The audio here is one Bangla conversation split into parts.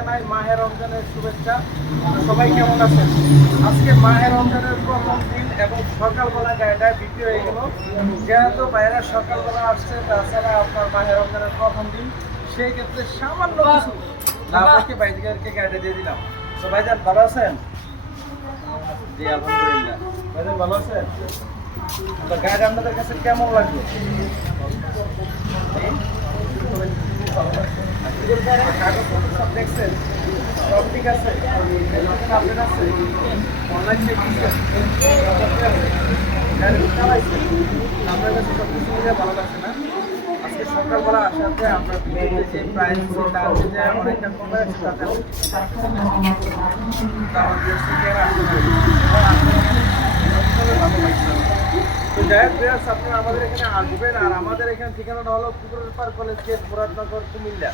জানাই মাহে রমজানের শুভেচ্ছা। সবাই কেমন আছেন? আজকে মাহে রমজানের প্রথম দিন এবং সকালবেলা গাড়িটা বিক্রি হয়ে গেল। যেহেতু বাইরে সকালবেলা আসছে, তাছাড়া আপনার মাহে রমজানের প্রথম দিন, সেই ক্ষেত্রে সামান্য কিছু লাভ রেখে বাইরে গাড়িটা দিয়ে দিলাম। তো ভাইজান ভালো আছেন? জি আলহামদুলিল্লাহ। ভাইজান ভালো আছেন? তো গাড়ি আপনাদের কাছে কেমন লাগলো? কাগজপত্র সব দেখছেন? সব ঠিক আছে? আপডেট আছে? অনলাইন চেক দিচ্ছেন? গাড়ি চালাইছেন? আপনার কাছে সব কিছু মিলে ভালো লাগছে না? আজকে সকালবেলা আসাতে আমরা যে প্রাইস তার যে অনেকটা কমে আছে তাতে তো যাই হোক আপনারা আমাদের এখানে আসবেন। আর আমাদের এখানে ঠিকানাটা হলো পুকুরের পার কলেজ গেট, মুরাদনগর, কুমিল্লা।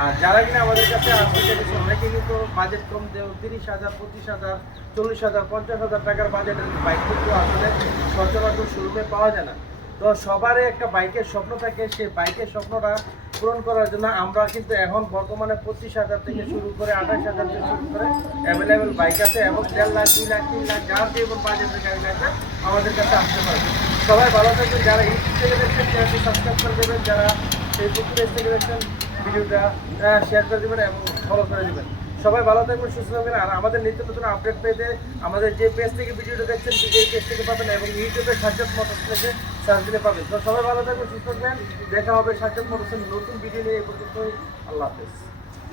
আর যারা কিনা আমাদের কাছে আসতে চাইছে অনেকে কিন্তু বাজেট কম দেয়, 30,000, 25,000, 40,000, 50,000 টাকার বাজেটের বাইক কিন্তু আসলে সচরাচর শোরুমে পাওয়া যায় না। তো সবারই একটা বাইকের স্বপ্ন থাকে, সেই বাইকের স্বপ্নটা পূরণ করার জন্য আমরা কিন্তু এখন বর্তমানে 25,000 থেকে শুরু করে 28,000 থেকে শুরু করে অ্যাভেলেবেল বাইক আছে এবং 1.5 লাখ, 2 লাখ, 3 লাখ যার যে বাজেটের গাড়ি লাগবে আমাদের কাছে আসতে পারবে। সবাই ভালো থাকবেন। যারা ইউটিউব থেকে দেখছেন চ্যানেলটি সাবস্ক্রাইব করে দেবেন, যারা ফেসবুক পেজ থেকে দেখছেন ভিডিওটা শেয়ার করে দেবেন এবং ফলো করে দেবেন। সবাই ভালো থাকবেন, সুস্থ থাকবেন। আর আমাদের নিত্য নতুন আপডেট পেতে আমাদের যে পেজ থেকে ভিডিওটা দেখছেন এই পেজ থেকে পাবেন এবং ইউটিউবে সাজ্জাদ মোটরস থেকে সার্চ দিলে পাবেন। তো সবাই ভালো থাকবেন, সুস্থ থাকবেন। দেখা হবে সাজ্জাদ মোটরসের নতুন ভিডিও নিয়ে। এই পর্যন্তই, আল্লাহ হাফেজ।